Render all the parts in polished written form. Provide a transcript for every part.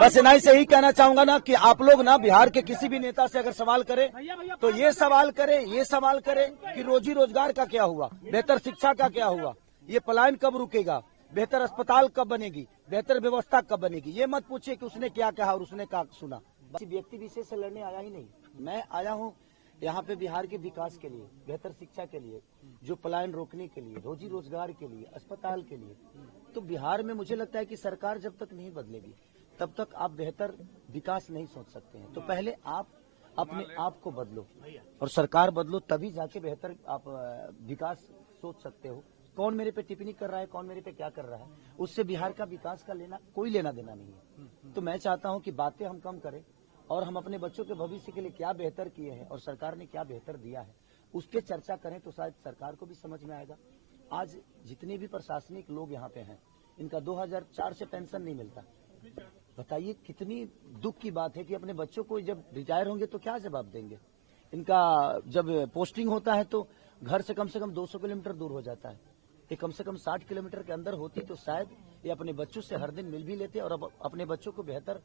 बस नहीं से ही कहना चाहूंगा ना कि आप लोग ना बिहार के किसी भी नेता से अगर सवाल करें तो ये सवाल करे कि रोजी रोजगार का क्या हुआ, बेहतर शिक्षा का क्या हुआ, ये पलायन कब रुकेगा, बेहतर अस्पताल कब बनेगी, बेहतर व्यवस्था कब बनेगी। ये मत पूछिए कि उसने क्या कहा और उसने क्या सुना। व्यक्ति विशेष से लड़ने आया ही नहीं, मैं आया हूँ यहाँ पे बिहार के विकास के लिए, बेहतर शिक्षा के लिए, जो पलायन रोकने के लिए, रोजी रोजगार के लिए, अस्पताल के लिए। तो बिहार में मुझे लगता है कि सरकार जब तक नहीं बदलेगी तब तक आप बेहतर विकास नहीं सोच सकते हैं। तो पहले आप अपने आप को बदलो और सरकार बदलो, तभी जाके बेहतर आप विकास सोच सकते हो। कौन मेरे पे टिप्पणी कर रहा है, कौन मेरे पे क्या कर रहा है, उससे बिहार का विकास का कोई लेना देना नहीं है। तो मैं चाहता हूं कि बातें हम कम करें और हम अपने बच्चों के भविष्य के लिए क्या बेहतर किए हैं और सरकार ने क्या बेहतर दिया है उस पर चर्चा करें, तो शायद सरकार को भी समझ में आएगा। आज जितने भी प्रशासनिक लोग यहाँ पे हैं, इनका 2004 से पेंशन नहीं मिलता। बताइए कितनी दुख की बात है कि अपने बच्चों को जब रिटायर होंगे तो क्या जवाब देंगे। इनका जब पोस्टिंग होता है तो घर से कम 200 किलोमीटर दूर हो जाता है। ये कम से कम 60 किलोमीटर के अंदर होती तो शायद ये अपने बच्चों से हर दिन मिल भी लेते और अब अपने बच्चों को बेहतर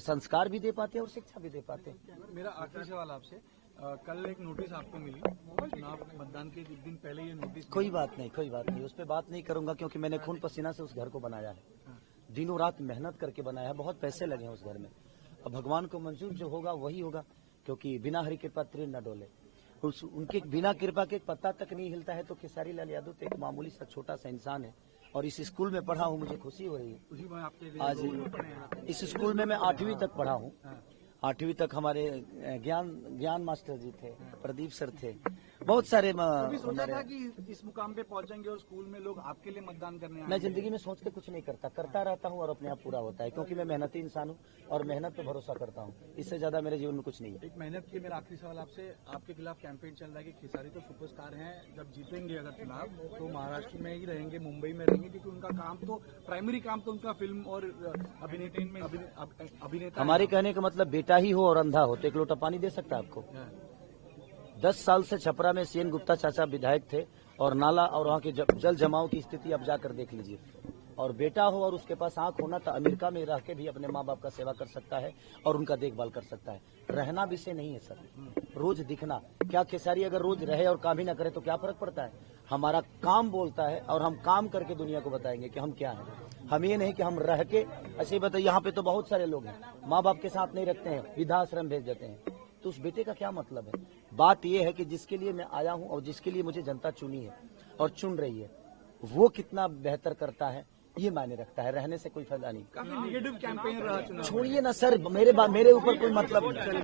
संस्कार भी दे पाते और शिक्षा भी दे पाते। मेरा आखिरी सवाल आपसे, कल एक नोटिस आपको मिली चुनाव मतदान के दिन पहले, ये नोटिस कोई बात नहीं, उस पर बात नहीं करूंगा क्योंकि मैंने खून पसीना से उस घर को बनाया है, दिनों रात मेहनत करके बनाया है, बहुत पैसे लगे हैं उस घर में। अब भगवान को मंजूर जो होगा वही होगा, क्योंकि बिना हरि कृपा तीर न डोले। उनके बिना कृपा के एक पत्ता तक नहीं हिलता है। तो खेसारी लाल यादव तो एक मामूली सा छोटा सा इंसान है और इस स्कूल में पढ़ा हूँ, मुझे खुशी हो रही है। आज इस स्कूल में मैं 8वीं तक पढ़ा हूँ। 8वीं तक हमारे ज्ञान मास्टर जी थे, प्रदीप सर थे, बहुत सारे। सोचा था कि इस मुकाम पे पहुंचेंगे और स्कूल में लोग आपके लिए मतदान करने आएंगे। मैं जिंदगी में सोच के कुछ नहीं करता रहता हूँ और अपने आप पूरा होता है, क्योंकि मैं मेहनती इंसान हूँ और मेहनत पे भरोसा करता हूँ। इससे ज्यादा मेरे जीवन में कुछ नहीं है। एक मेहनत की मेरा आखिरी सवाल आपसे, आपके खिलाफ कैंपेन चल रहा है कि खेसारी तो सुपरस्टार हैं, जब जीतेंगे अगर चुनाव तो महाराष्ट्र में ही रहेंगे, मुंबई में रहेंगे, क्योंकि उनका काम तो प्राइमरी काम तो उनका फिल्म और अभिनेता। हमारे कहने का मतलब बेटा ही हो और अंधा हो तो एक लोटा पानी दे सकता है आपको। 10 साल से छपरा में सीएन गुप्ता चाचा विधायक थे और नाला और वहाँ के जल जमाव की स्थिति आप जाकर देख लीजिए। और बेटा हो और उसके पास आंख होना तो अमेरिका में रह के भी अपने माँ बाप का सेवा कर सकता है और उनका देखभाल कर सकता है। रहना विषय नहीं है सर, रोज दिखना। क्या खेसारी अगर रोज रहे और काम ही ना करे तो क्या फर्क पड़ता है। हमारा काम बोलता है और हम काम करके दुनिया को बताएंगे कि हम क्या हैं। हम ये नहीं कि हम रह के ऐसे ही बताइए। यहाँ पे तो बहुत सारे लोग हैं माँ बाप के साथ नहीं रखते हैं, वृद्धाश्रम भेज देते हैं, तो उस बेटे का क्या मतलब है। बात यह है कि जिसके लिए मैं आया हूं और जिसके लिए मुझे जनता चुनी है और चुन रही है, वो कितना बेहतर करता है ये मायने रखता है। रहने से कोई फायदा नहीं। काफी नेगेटिव कैंपेन रहा चुनाव। छोड़िए ना सर, मेरे ऊपर कोई मतलब नहीं।